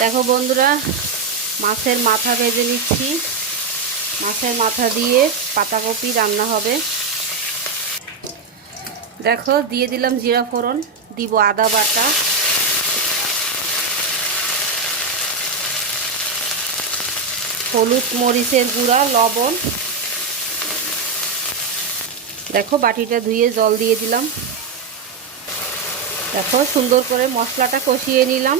দেখো বন্ধুরা, মাছের মাথা ভেজে নিচ্ছি। মাছের মাথা দিয়ে পাতাকপি রান্না হবে। দেখো দিয়ে দিলাম জিরা ফোড়ন, দিব আদা বাটা, হলুদ মরিচের গুঁড়া, লবণ। দেখো বাটিটা ধুয়ে জল দিয়ে দিলাম। দেখো সুন্দর করে মশলাটা কষিয়ে নিলাম।